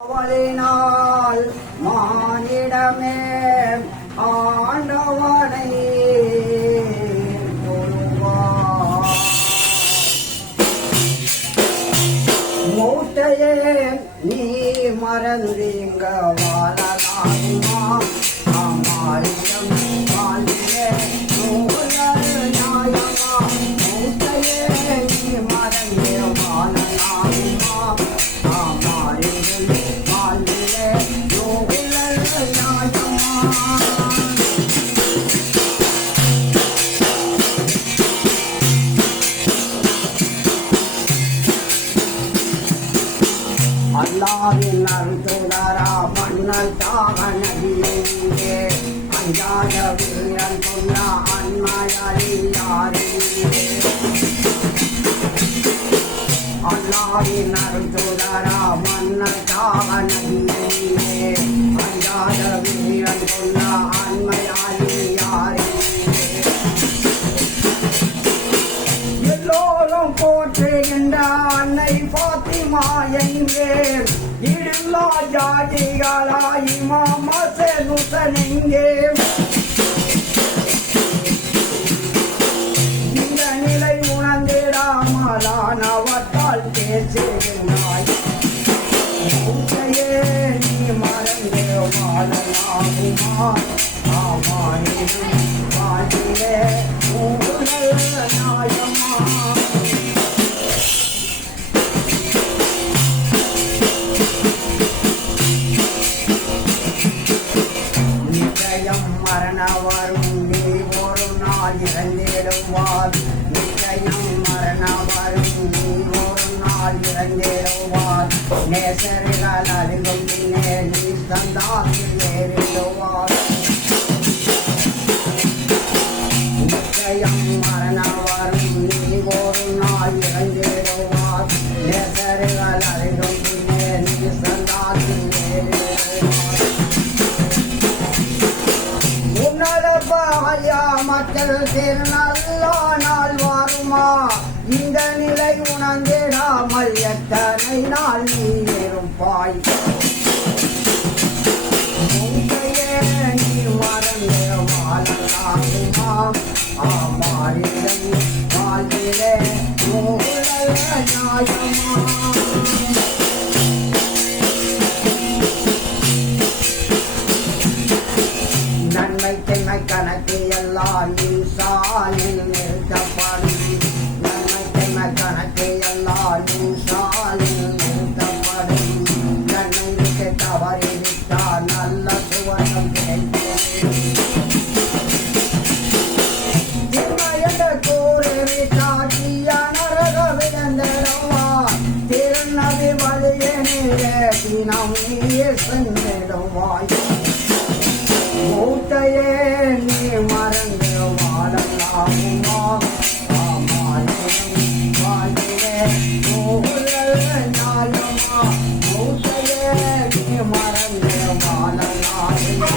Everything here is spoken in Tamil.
அவளினால் மானிடமே ஆண்டவனை மூட்டையே நீ மறந்தீங்க வாழலாகுமா மாறியம் வாழ்விலே நியாயமா மூட்டையே நீ மறந்தே வாழலாகுமா அல்லாவின் அருள்தோழரா மன்னல் தாக நதியே அஞ்சாத வீரன் சொன்ன அன்மையாரே அல்லாவின் அருள்தோழரா மன்னல் தாக நதியே அஞ்சாத வீரன் சொன்ன அன்மையாரே எல்லோரும் போற்றுகின்ற அன்னை பாத்திமா எங்கே இருளா ஜாதிகளாய் மாமசனுசனெங்கே இந்த நிலை உணர்ந்திடாமலானவற்றால் பேசுகின்றாய் நீ மறந்து வாழலாகுமா ஆமாயினும் வாழ்விலே நியாயமா மரண வரும் நீ ஒரு நாள் இறந்திடுவார் நிச்சயம் மரண வரும் நீ ஒரு நாள் இறந்திடுவார் நேசர்கள் அருகும் பின்னே நீ சந்தாத்தில் ஏறிடுவார் நிச்சயம் மரண வரும் நீ ஒரு நாள் இறந்திடுவார் நேசர்கள் அருகும் பின்னே நீ சந்தாத்தில் ஏறிடுவார் மக்கள் திருநல்லா நாள் வாருமா இந்த நிலை உணர்ந்திடாமல் எத்தனை நாள் நீ இருப்பாய் நீ மறந்து வாழலாகுமா ஆமாரிடம் வாழ்விலே நியாயமா நன்மை தின்மை கணக்கு எல்லாம் சாலில் நிறுத்தப்படும் நன்மை தின்மை கணக்கு எல்லாம் சாலில் நிறுத்தப்படும் நன்மை விட்டு தவறிவிட்டால் நல்ல சுவனம் தின்மையென்று கூறிவிட்டால் நரக விடந்திடுவார் திருநதி வழியனிலே தினம் நீயே சென்றிடுவாய் மூட்டையே நீ மறந்து வாழலாகுமா வாழ்விலே நியாயமா மூட்டையே நீ மறந்து வாழலாகுமா